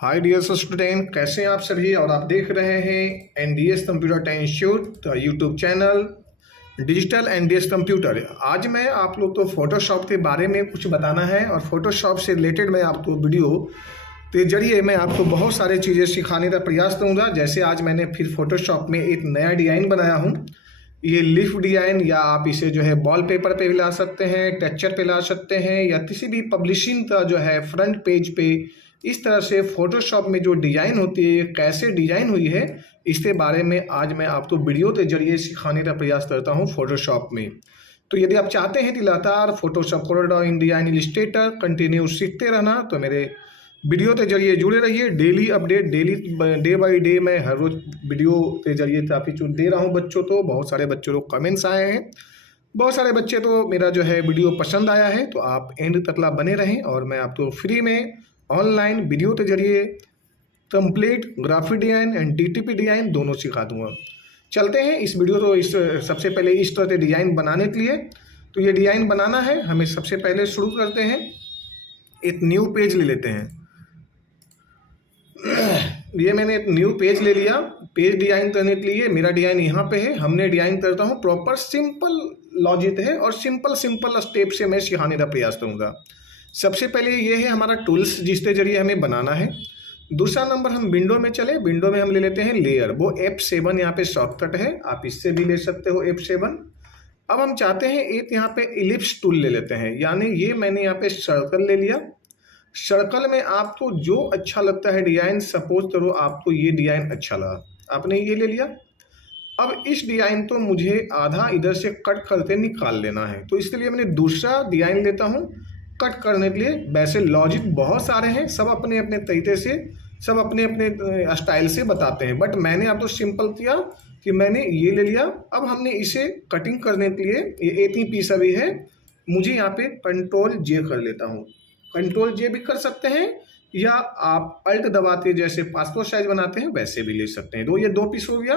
Hi dear student, कैसे हैं आप सभी। और आप देख रहे हैं NDS computer institute YouTube channel digital NDS computer. आज मैं आप लोग को फोटोशॉप के बारे में कुछ बताना है और फोटोशॉप से रिलेटेड मैं आपको वीडियो के जरिए मैं आपको बहुत सारी चीज़ें सिखाने का प्रयास करूँगा। जैसे आज मैंने फिर फोटोशॉप में एक नया डिज़ाइन बनाया हूँ। ये लीफ डिज़ाइन, या आप इसे जो है वॉलपेपर पे भी ला सकते हैं, टेक्सचर पे ला सकते हैं, या किसी भी पब्लिशिंग का जो है फ्रंट पेज पे। इस तरह से फोटोशॉप में जो डिज़ाइन होती है, कैसे डिज़ाइन हुई है, इसके बारे में आज मैं आपको वीडियो के जरिए सिखाने का प्रयास करता हूँ फोटोशॉप में। तो यदि आप चाहते हैं कि लगातार फोटोशॉप कोड इन डिज़ाइन इलस्ट्रेटर कंटिन्यू सीखते रहना, तो मेरे वीडियो के जरिए जुड़े रहिए। Daily update, daily day by day मैं हर रोज वीडियो के जरिए काफ़ी चीज़ दे रहा हूँ बच्चों को। बहुत सारे बच्चों को कमेंट्स आए हैं, बहुत सारे बच्चे तो मेरा जो है वीडियो पसंद आया है। तो आप एंड तक बने रहें और मैं आपको फ्री में ऑनलाइन वीडियो के जरिए complete graphic design and DTP design दोनों सिखा दूंगा। चलते हैं इस वीडियो को। इस सबसे पहले इस तरह के डिज़ाइन बनाने के लिए, तो ये डिज़ाइन बनाना है हमें। सबसे पहले शुरू करते हैं, एक न्यू पेज ले लेते हैं। ये मैंने एक न्यू पेज ले लिया। पेज डिज़ाइन करने के लिए मेरा डिज़ाइन यहाँ पे है। हमने डिज़ाइन करता हूँ प्रॉपर सिंपल लॉजिक है और सिंपल स्टेप से मैं सिखाने का प्रयास करूँगा। सबसे पहले ये है हमारा टूल्स, जिसके जरिए हमें बनाना है। दूसरा नंबर, हम विंडो में चले। विंडो में हम ले लेते हैं लेयर, वो F7 यहाँ पे शॉर्टकट है, आप इससे भी ले सकते हो F7। अब हम चाहते हैं एक यहाँ पे इलिप्स टूल ले लेते हैं, यानी ये मैंने यहाँ पे सर्कल ले लिया। सर्कल में आपको जो अच्छा लगता है डिज़ाइन, सपोज करो आपको ये डिज़ाइन अच्छा लगा, आपने ये ले लिया। अब इस डिज़ाइन तो मुझे आधा इधर से कट करके निकाल लेना है, तो इसके लिए मैंने दूसरा डिज़ाइन लेता हूँ कट करने के लिए। वैसे लॉजिक बहुत सारे हैं, सब अपने अपने तरीके से, सब अपने अपने स्टाइल से बताते हैं, बट मैंने आप तो सिंपल किया कि मैंने ये ले लिया। अब हमने इसे कटिंग करने के लिए, ये एक ही पीस अभी है, मुझे यहाँ पे Ctrl+J कर लेता हूँ। Ctrl+J भी कर सकते हैं, या आप अल्ट दबाते जैसे पासपोर्ट साइज बनाते हैं वैसे भी ले सकते हैं। तो ये दो पीस हो गया।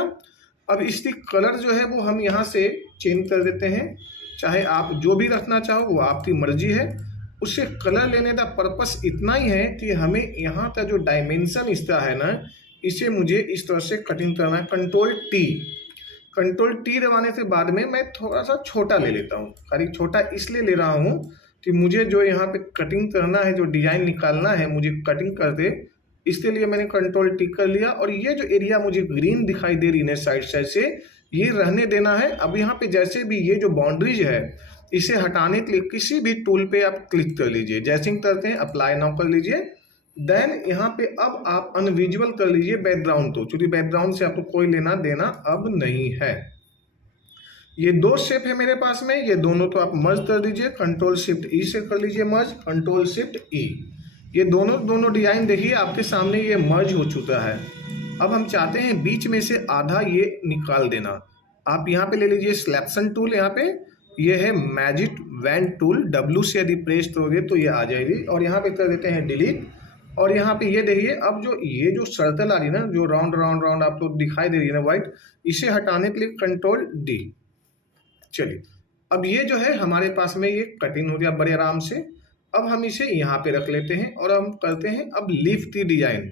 अब इसकी कलर जो है वो हम यहाँ से चेंज कर देते हैं, चाहे आप जो भी रखना चाहो वो आपकी मर्जी है। उससे कलर लेने का पर्पस इतना ही है कि हमें यहाँ का जो डायमेंशन इसका है ना, इसे मुझे इस तरह से कटिंग करना है। Ctrl+T दबाने के बाद में मैं थोड़ा सा छोटा ले लेता हूँ। खाली छोटा इसलिए ले रहा हूँ कि मुझे जो यहाँ पे कटिंग करना है, जो डिज़ाइन निकालना है, मुझे कटिंग कर दे, इसके लिए मैंने Ctrl+T कर लिया। और ये जो एरिया मुझे ग्रीन दिखाई दे रही है साइड से, ये रहने देना है। अब यहाँ पे जैसे भी ये जो बाउंड्रीज है, इसे हटाने के लिए किसी भी टूल पे आप क्लिक कर लीजिए। जैसे करते हैं अप्लाई नाउ कर लीजिए। देन यहाँ पे अब आप अनविजुअल कर लीजिए बैकग्राउंड को, क्योंकि बैकग्राउंड से आपको कोई लेना देना अब नहीं है। ये दो शेप है मेरे पास में, ये दोनों तो आप मर्ज कर दीजिए। Ctrl+Shift+E से कर लीजिए मर्ज, Ctrl+Shift+E। ये दोनों डिजाइन देखिए आपके सामने ये मर्ज हो चुका है। अब हम चाहते हैं बीच में से आधा ये निकाल देना। आप यहाँ पे ले लीजिए सिलेक्शन टूल, यहाँ पे ये है मैजिक वैन टूल, W से यदि प्रेस करोगे तो ये आ जाएगी। और यहाँ पे कर देते हैं डिलीट। और यहाँ पे ये देखिए, अब जो ये जो सर्कल आ रही है ना, जो राउंड आपको दिखाई दे रही है ना व्हाइट, इसे हटाने के लिए Ctrl+D। चलिए, अब ये जो है हमारे पास में ये कटिंग हो गया बड़े आराम से। अब हम इसे यहाँ पे रख लेते हैं और हम करते हैं अब लीफ की डिजाइन।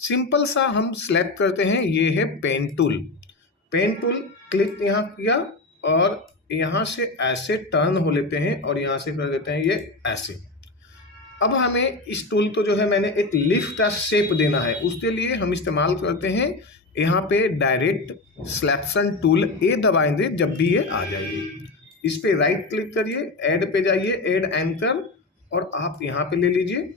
सिंपल सा हम सेलेक्ट करते हैं, ये है pen tool. Pen tool click यहाँ किया और यहाँ से ऐसे टर्न हो लेते हैं और यहाँ से कर देते हैं ये ऐसे। अब हमें इस टूल को जो है मैंने एक लीफ का शेप देना है, उसके लिए हम इस्तेमाल करते हैं यहाँ पे डायरेक्ट सिलेक्शन टूल, ए दबाएंगे जब भी ये आ जाएगी। इस पे राइट क्लिक करिए, ऐड पे जाइए, ऐड एंकर, और आप यहाँ पे ले लीजिए।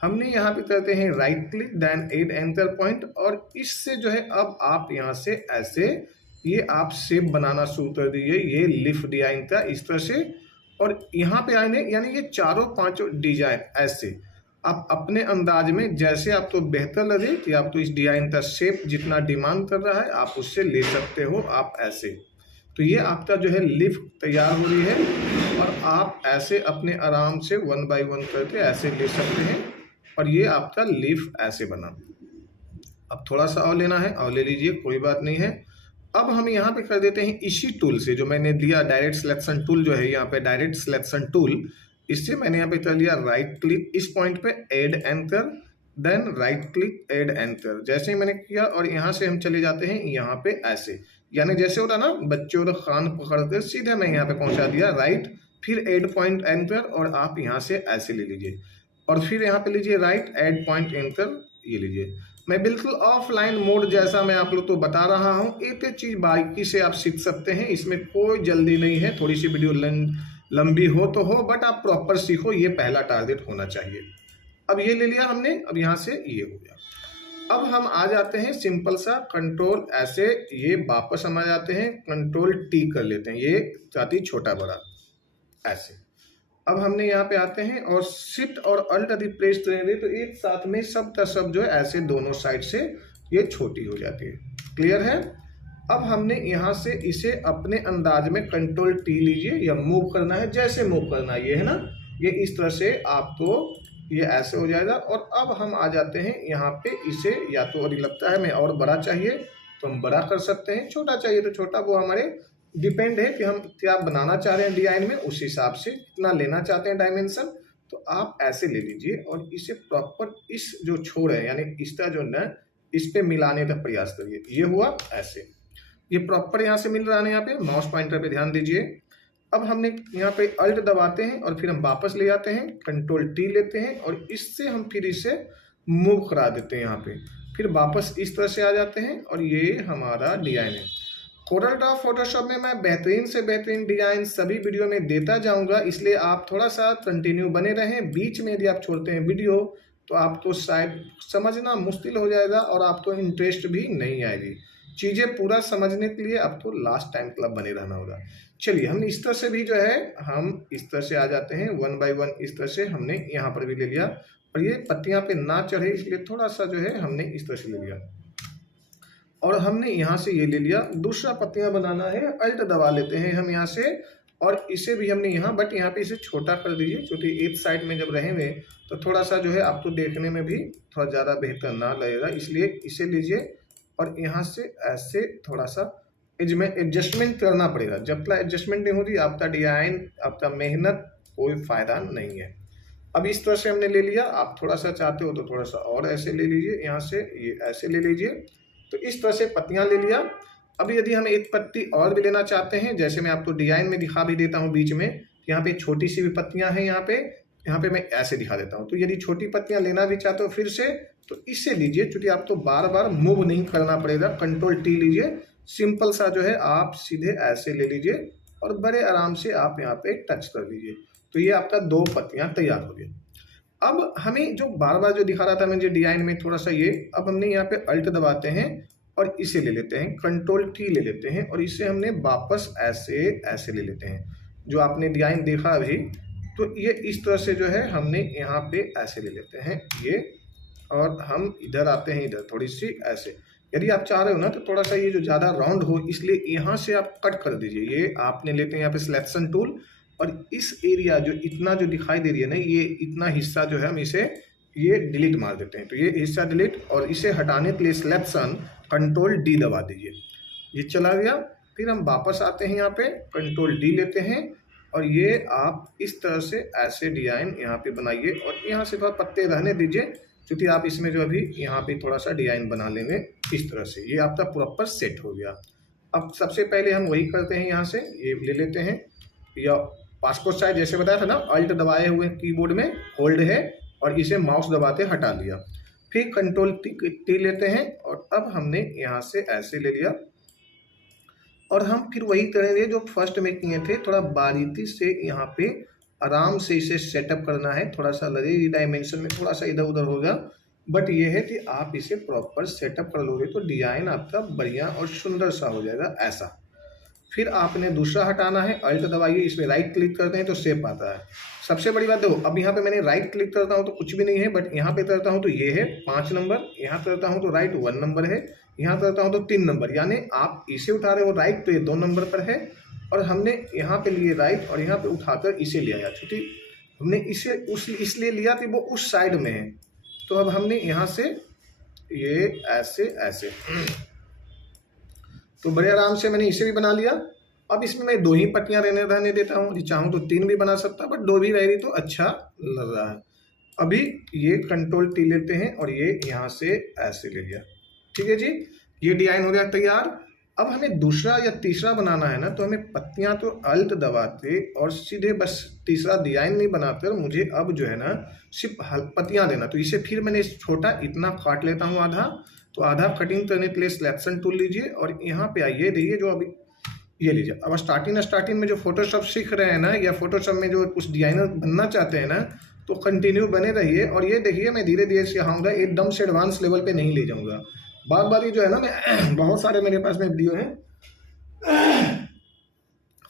हमने यहाँ पे करते हैं right click, then add anchor point, और इससे जो है अब आप यहाँ से ऐसे ये आप शेप बनाना शुरू कर दीजिए, ये लीफ डिजाइन का इस तरह से। और यहाँ पे आएंगे, यानी ये चारों पांचों डिजाइन ऐसे आप अपने अंदाज में जैसे आपको बेहतर लगे कि आपको इस डिजाइन का शेप जितना डिमांड कर रहा है आप उससे ले सकते हो, आप ऐसे। तो ये आपका जो है लीफ तैयार हो रही है, और आप ऐसे अपने आराम से 1 बाय 1 करके ऐसे ले सकते हैं, और ये आपका लीफ ऐसे बना। अब थोड़ा सा और लेना है, और ले लीजिए, कोई बात नहीं है। अब हम यहाँ पे कर देते हैं इसी टूल से जो मैंने दिया, डायरेक्ट सिलेक्शन टूल जो है यहाँ पे डायरेक्ट सिलेक्शन टूल, इससे मैंने यहाँ पे कर लिया राइट क्लिक, इस पॉइंट पे add anchor, then right click add enter. जैसे ही मैंने किया और यहाँ से हम चले जाते हैं यहाँ पे ऐसे, यानी जैसे होता ना बच्चों का खान पकड़ते सीधे मैं यहाँ पे पहुँचा दिया राइट, फिर ऐड पॉइंट एंटर और आप यहाँ से ऐसे ले लीजिए और फिर यहाँ पे लीजिए राइट ऐड पॉइंट एंटर, ये लीजिए। मैं बिल्कुल ऑफलाइन मोड जैसा मैं आप लोग को बता रहा हूँ, एक एक चीज़ बारीकी से आप सीख सकते हैं, इसमें कोई जल्दी नहीं है। थोड़ी सी वीडियो लंबी हो तो हो, बट आप प्रॉपर सीखो, ये पहला टारगेट होना चाहिए। अब ये ले लिया हमने, अब यहाँ से ये हो गया। अब हम आ जाते हैं सिंपल सा कंट्रोल ऐसे, ये वापस हम आ जाते हैं कंट्रोल टी कर लेते हैं, ये चाहती छोटा बड़ा ऐसे। अब हमने यहाँ पे आते हैं और शिफ्ट और अल्ट यदि प्रेस करेंगे तो एक साथ में सब का सब जो है ऐसे दोनों साइड से ये छोटी हो जाती है। क्लियर है? अब हमने यहाँ से इसे अपने अंदाज में कंट्रोल टी लीजिए, या मूव करना है जैसे मूव करना है, ये है ना, ये इस तरह से आपको ये ऐसे हो जाएगा। और अब हम आ जाते हैं यहाँ पे इसे, या तो यदि लगता है मैं और बड़ा चाहिए तो हम बड़ा कर सकते हैं, छोटा चाहिए तो छोटा, वो हमारे डिपेंड है कि हम क्या बनाना चाह रहे हैं डिजाइन में, उस हिसाब से कितना लेना चाहते हैं डायमेंशन। तो आप ऐसे ले लीजिए और इसे प्रॉपर इस जो छोर है यानी इसका जो न इस पे मिलाने का प्रयास करिए। ये हुआ ऐसे, ये प्रॉपर यहाँ से मिल रहा है। यहाँ पे माउस पॉइंटर पे ध्यान दीजिए। अब हमने यहाँ पे अल्ट दबाते हैं और फिर हम वापस ले जाते हैं, कंट्रोल टी लेते हैं और इससे हम फिर इसे मूव करा देते हैं यहाँ पे, फिर वापस इस तरह से आ जाते हैं और ये हमारा डिजाइन है। कोरल ड्रॉ फोटोशॉप में मैं बेहतरीन से बेहतरीन डिजाइन सभी वीडियो में देता जाऊंगा, इसलिए आप थोड़ा सा कंटिन्यू बने रहें। बीच में यदि आप छोड़ते हैं वीडियो तो आपको शायद समझना मुश्किल हो जाएगा और आपको इंटरेस्ट भी नहीं आएगी। चीज़ें पूरा समझने के लिए आपको लास्ट टाइम क्लब बने रहना होगा। चलिए हम इस तरह से भी जो है हम इस तरह से आ जाते हैं, वन बाय वन इस तरह से हमने यहाँ पर भी ले लिया और ये पत्तियाँ पे ना चढ़े इसलिए थोड़ा सा जो है हमने इस तरह से ले लिया और हमने यहाँ से ये ले लिया। दूसरा पत्तियाँ बनाना है, अल्ट दबा लेते हैं हम यहाँ से और इसे भी हमने यहाँ, बट यहाँ पे इसे छोटा कर दीजिए क्योंकि एक साइड में जब रहेंगे तो थोड़ा सा जो है आपको देखने में भी थोड़ा ज़्यादा बेहतर ना लगेगा, इसलिए इसे लीजिए और यहाँ से ऐसे थोड़ा सा इसमें एडजस्टमेंट करना पड़ेगा। जब तक एडजस्टमेंट नहीं होती आपका डिजाइन, आपका मेहनत कोई फ़ायदा नहीं है। अब इस तरह से हमने ले लिया, आप थोड़ा सा चाहते हो तो थोड़ा सा और ऐसे ले लीजिए, यहाँ से ये ऐसे ले लीजिए। तो इस तरह से पत्तियाँ ले लिया। अब यदि हम एक पत्ती और भी लेना चाहते हैं, जैसे मैं आपको डिजाइन में दिखा भी देता हूँ बीच में, यहाँ पे छोटी सी भी पत्तियाँ हैं, यहाँ पे मैं ऐसे दिखा देता हूँ। तो यदि छोटी पत्तियाँ लेना भी चाहते हो फिर से तो इससे लीजिए, क्योंकि आपको बार बार मूव नहीं करना पड़ेगा। कंट्रोल टी लीजिए, सिंपल सा जो है आप सीधे ऐसे ले लीजिए और बड़े आराम से आप यहाँ पे टच कर लीजिए। तो ये आपका 2 पत्तियाँ तैयार हो गई। अब हमें जो बार बार जो दिखा रहा था मुझे डिजाइन में थोड़ा सा ये, अब हमने यहाँ पे अल्ट दबाते हैं और इसे ले लेते हैं, कंट्रोल टी ले लेते हैं और इसे हमने वापस ऐसे ऐसे ले लेते हैं। जो आपने डिजाइन देखा अभी, तो ये इस तरह से जो है हमने यहाँ पे ऐसे ले लेते हैं ये, और हम इधर आते हैं, इधर थोड़ी सी ऐसे। यदि आप चाह रहे हो ना तो थोड़ा सा ये जो ज़्यादा राउंड हो, इसलिए यहाँ से आप कट कर दीजिए। ये आपने लेते हैं यहाँ पे सिलेक्शन टूल और इस एरिया जो इतना जो दिखाई दे रही है ना, ये इतना हिस्सा जो है हम इसे ये डिलीट मार देते हैं। तो ये हिस्सा डिलीट, और इसे हटाने के लिए सिलेक्शन कंट्रोल डी दबा दीजिए, ये चला गया। फिर हम वापस आते हैं, यहाँ पे कंट्रोल डी लेते हैं और ये आप इस तरह से ऐसे डिजाइन यहाँ पे बनाइए और यहाँ से थोड़ा पत्ते रहने दीजिए, क्योंकि आप इसमें जो अभी यहाँ पे थोड़ा सा डिजाइन बना लेंगे इस तरह से। ये आपका प्रॉपर सेट हो गया। अब सबसे पहले हम वही करते हैं, यहाँ से ये ले लेते हैं, या पासपोर्ट साइज जैसे बताया था ना, अल्ट दबाए हुए कीबोर्ड में होल्ड है और इसे माउस दबाते हटा लिया। फिर कंट्रोल टी लेते हैं और अब हमने यहाँ से ऐसे ले लिया और हम फिर वही करेंगे जो फर्स्ट में किए थे। थोड़ा बारीकी से यहाँ पे आराम से इसे सेटअप करना है, थोड़ा सा लगेगी डायमेंशन में थोड़ा सा इधर उधर होगा, बट ये है कि आप इसे प्रॉपर सेटअप कर लोगे तो डिजाइन आपका बढ़िया और सुंदर सा हो जाएगा ऐसा। फिर आपने दूसरा हटाना है, अल्ट दबाइए, इसमें राइट क्लिक करते हैं तो शेप आता है। सबसे बड़ी बात देखो, अब यहाँ पे मैंने राइट क्लिक करता हूँ तो कुछ भी नहीं है, बट यहाँ पे करता हूँ तो ये है 5 नंबर, यहाँ करता हूँ तो राइट 1 नंबर है, यहाँ करता हूँ तो 3 नंबर, यानी आप इसे उठा रहे हो राइट तो ये 2 नंबर पर है, और हमने यहाँ पे लिए राइट और यहाँ पे उठाकर इसे ले आया, क्योंकि हमने इसे इसलिए लिया कि वो उस साइड में है। तो अब हमने यहाँ से ये ऐसे ऐसे, तो बड़े आराम से मैंने इसे भी बना लिया। अब इसमें मैं 2 ही पत्तियाँ रहने देता हूँ, चाहूँ तो 3 भी बना सकता, बट 2 भी रहेगी तो अच्छा लग रहा है। अभी ये कंट्रोल टी लेते हैं और ये यहाँ से ऐसे ले लिया। ठीक है जी, ये डिजाइन हो गया तैयार। अब हमें दूसरा या तीसरा बनाना है ना, तो हमें पत्तियां तो अल्ट दबाते और सीधे बस तीसरा डिजाइन नहीं बनाते, और मुझे अब जो है ना सिर्फ पत्तियां देना। तो इसे फिर मैंने छोटा इतना काट लेता हूँ आधा, तो आधा कटिंग करने के लिए सिलेक्शन टूल लीजिए और यहाँ पे आइए, देखिए जो अभी ये लीजिए। अब स्टार्टिंग में जो फोटोशॉप सीख रहे हैं ना, या फोटोशॉप में जो कुछ डिजाइनर बनना चाहते हैं ना, तो कंटिन्यू बने रहिए। और ये देखिए मैं धीरे धीरे सिखाऊंगा, एकदम से एडवांस लेवल पे नहीं ले जाऊंगा। बार बार ये जो है ना, मैं बहुत सारे मेरे पास में वीडियो हैं,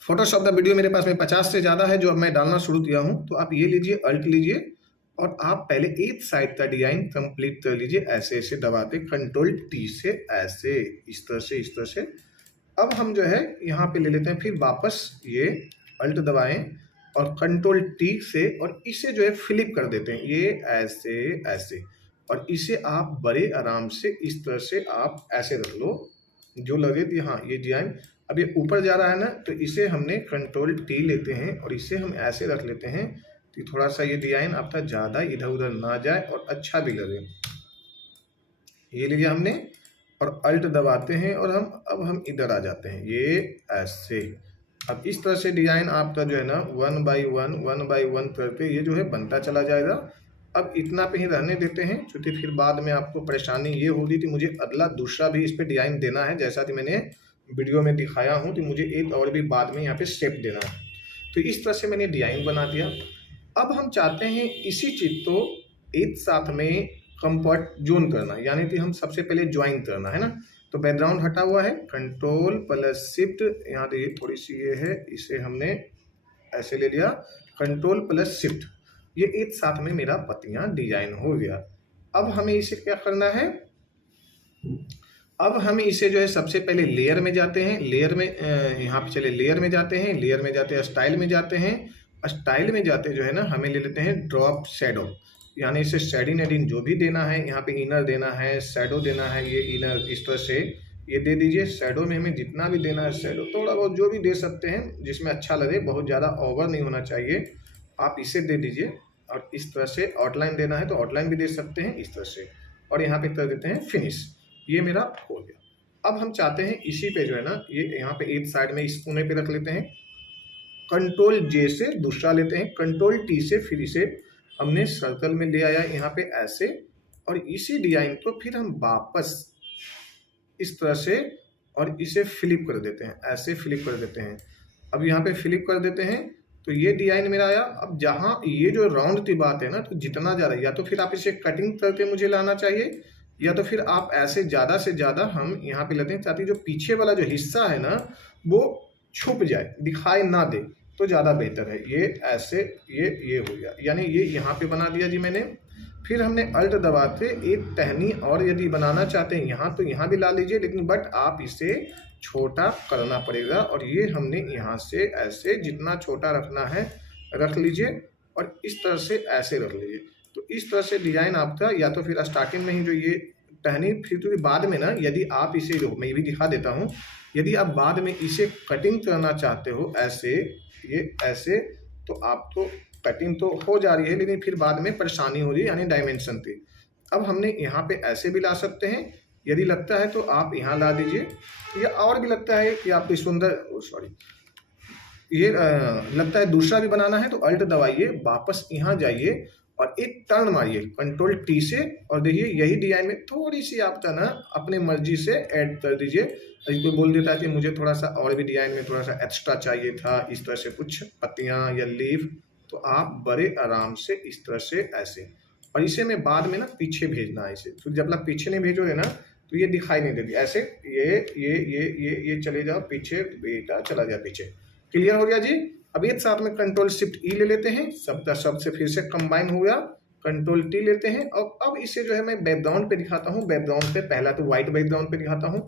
फोटोशॉप का वीडियो मेरे पास में 50 से ज़्यादा है जो अब मैं डालना शुरू किया हूँ। तो आप ये लीजिए, अल्ट लीजिए और आप पहले एक साइड का डिजाइन कंप्लीट कर लीजिए, ऐसे ऐसे दबाते, कंट्रोल टी से ऐसे, इस तरह से। अब हम जो है यहाँ पे ले लेते हैं, फिर वापस ये अल्ट दबाएं और कंट्रोल टी से, और इसे जो है फ्लिप कर देते हैं, ये ऐसे ऐसे, और इसे आप बड़े आराम से इस तरह से आप ऐसे रख लो, जो लगे कि हाँ ये डिजाइन अब ये ऊपर जा रहा है ना, तो इसे हमने कंट्रोल टी लेते हैं और इसे हम ऐसे रख लेते हैं कि थोड़ा सा ये डिजाइन आपका ज़्यादा इधर उधर ना जाए और अच्छा भी लगे। ये लीजिए हमने, और अल्ट दबाते हैं और अब हम इधर आ जाते हैं, ये ऐसे। अब इस तरह से डिजाइन आपका जो है ना 1 बाई 1 करके ये जो है बनता चला जाएगा। अब इतना पे ही रहने देते हैं, क्योंकि फिर बाद में आपको परेशानी ये होगी कि मुझे अगला दूसरा भी इस पर डिजाइन देना है, जैसा कि मैंने वीडियो में दिखाया हूँ, तो मुझे एक और भी बाद में यहाँ पे शेप देना है। तो इस तरह से मैंने डिजाइन बना दिया। अब हम चाहते हैं इसी चीज़ को एक साथ में कंफर्ट जोन करना, यानी कि हम सबसे पहले ज्वाइन करना है ना। तो बैकग्राउंड हटा हुआ है, कंट्रोल प्लस शिफ्ट, यहाँ देखिए थोड़ी सी ये है, इसे हमने ऐसे ले लिया, कंट्रोल प्लस शिफ्ट, ये एक साथ में मेरा पत्तियां डिजाइन हो गया। अब हमें इसे क्या करना है, अब हम इसे जो है सबसे पहले लेयर में जाते हैं, लेयर में यहाँ पे चले लेयर में जाते हैं, लेयर में जाते हैं स्टाइल में जाते हैं, स्टाइल में जाते जो है ना हमें ले लेते हैं ड्रॉप शेडो, यानी इसे शेडिंग एडिंग जो भी देना है, यहाँ पे इनर देना है, शेडो देना है, ये इनर इस तरह से ये दे दीजिए। शेडो में हमें जितना भी देना है शेडो थोड़ा बहुत जो भी दे सकते हैं जिसमें अच्छा लगे, बहुत ज़्यादा ओवर नहीं होना चाहिए, आप इसे दे दीजिए। और इस तरह से आउटलाइन देना है तो आउटलाइन भी दे सकते हैं इस तरह से, और यहाँ पे कर देते हैं फिनिश। ये मेरा हो गया। अब हम चाहते हैं इसी पे जो है ना, ये यहाँ पे एक साइड में इस कोने पे रख लेते हैं, कंट्रोल जे से दूसरा लेते हैं, कंट्रोल टी से फिर इसे हमने सर्कल में ले आया यहाँ पे ऐसे, और इसी डिजाइन को फिर हम वापस इस तरह से और इसे फ्लिप कर देते हैं, ऐसे फ्लिप कर देते हैं। अब यहाँ पे फ्लिप कर देते हैं तो ये डिजाइन मेरा आया। अब जहाँ ये जो राउंड की बात है ना, तो जितना ज़्यादा, या तो फिर आप इसे कटिंग करके मुझे लाना चाहिए, या तो फिर आप ऐसे ज़्यादा से ज़्यादा हम यहाँ पे लेते हैं, ताकि जो पीछे वाला जो हिस्सा है ना वो छुप जाए, दिखाई ना दे, तो ज़्यादा बेहतर है। ये ऐसे ये हो गया, यानी ये यहाँ पे बना दिया जी मैंने। फिर हमने अल्ट दबाते एक टहनी और यदि बनाना चाहते हैं यहाँ तो यहाँ भी ला लीजिए, लेकिन बट आप इसे छोटा करना पड़ेगा, और ये हमने यहाँ से ऐसे जितना छोटा रखना है रख लीजिए, और इस तरह से ऐसे रख लीजिए। तो इस तरह से डिजाइन आपका, या तो फिर स्टार्टिंग में ही जो ये टहनी, फिर तो बाद में ना यदि आप इसे, जो मैं भी दिखा देता हूँ, यदि आप बाद में इसे कटिंग करना चाहते हो ऐसे, ये ऐसे, तो आपको कटिंग तो हो जा रही है, लेकिन फिर बाद में परेशानी हो रही है, यानी डायमेंशन की। अब हमने यहाँ पे ऐसे भी ला सकते हैं, यदि लगता है तो आप यहाँ ला दीजिए, या और भी लगता है कि आपको सुंदर, सॉरी ये लगता है दूसरा भी बनाना है, तो अल्ट दबाइए, वापस यहाँ जाइए और एक टर्न मारिए कंट्रोल टी से, और देखिए यही डिजाइन में थोड़ी सी आपका ना अपने मर्जी से ऐड कर दीजिए। कोई बोल देता है कि मुझे थोड़ा सा और भी डिजाइन में थोड़ा सा एक्स्ट्रा चाहिए था, इस तरह से कुछ पत्तियां या लीफ, तो आप बड़े आराम से इस तरह से ऐसे, और इसे मैं बाद में ना पीछे भेजना है इसे, तो जब आप पीछे नहीं भेजोगे ना तो ये दिखाई नहीं देती, ऐसे ये चले जाओ पीछे, बेटा चला जाए पीछे। क्लियर हो गया जी। अब एक साथ में कंट्रोल शिफ्ट ई ले लेते हैं, सबका सबसे फिर से कंबाइन हो गया, कंट्रोल टी लेते हैं, और अब इसे जो है मैं बैकग्राउंड पे दिखाता हूँ। बैकग्राउंड पे पहला तो व्हाइट बैकग्राउंड पे दिखाता हूँ,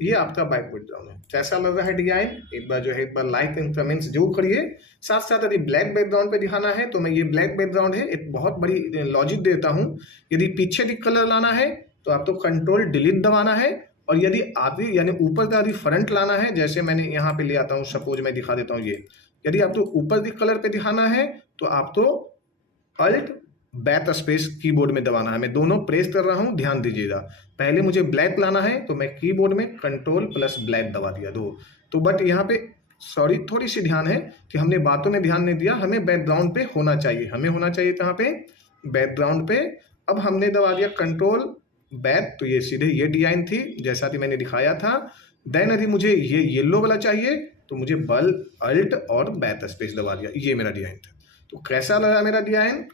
ये आपका बैक बैकग्राउंड है। कैसा लग रहा है डिजाइन, एक बार जो है एक बार लाइक एंड कमेंट्स जरूर करिए। साथ साथ यदि ब्लैक बैकग्राउंड पे दिखाना है तो मैं ये ब्लैक बैकग्राउंड है, एक बहुत बड़ी लॉजिक देता हूँ। यदि पीछे भी कलर लाना है तो आपको कंट्रोल डिलीट दबाना है, और यदि आगे यानी ऊपर का यदि फ्रंट लाना है, जैसे मैंने यहाँ पे ले आता हूँ, सपोज मैं दिखा देता हूँ, ये यदि आपको ऊपर के कलर पे दिखाना है तो आप तो अल्ट बैक स्पेस कीबोर्ड में दबाना है। मैं दोनों प्रेस कर रहा हूँ, ध्यान दीजिएगा। पहले मुझे ब्लैक लाना है तो मैं कीबोर्ड में कंट्रोल प्लस ब्लैक दबा दिया दो। तो बट यहाँ पे सॉरी थोड़ी सी ध्यान है कि हमने बातों में ध्यान नहीं दिया, हमें बैकग्राउंड पे होना चाहिए, हमें होना चाहिए कहाँ पे, बैकग्राउंड पे। अब हमने दबा दिया कंट्रोल बैक, तो ये सीधे ये डिजाइन थी जैसा कि मैंने दिखाया था। देन यदि मुझे ये येलो वाला चाहिए तो मुझे बल अल्ट और बैक स्पेस दबा दिया, ये मेरा डिजाइन था। तो कैसा लगा मेरा डिजाइन?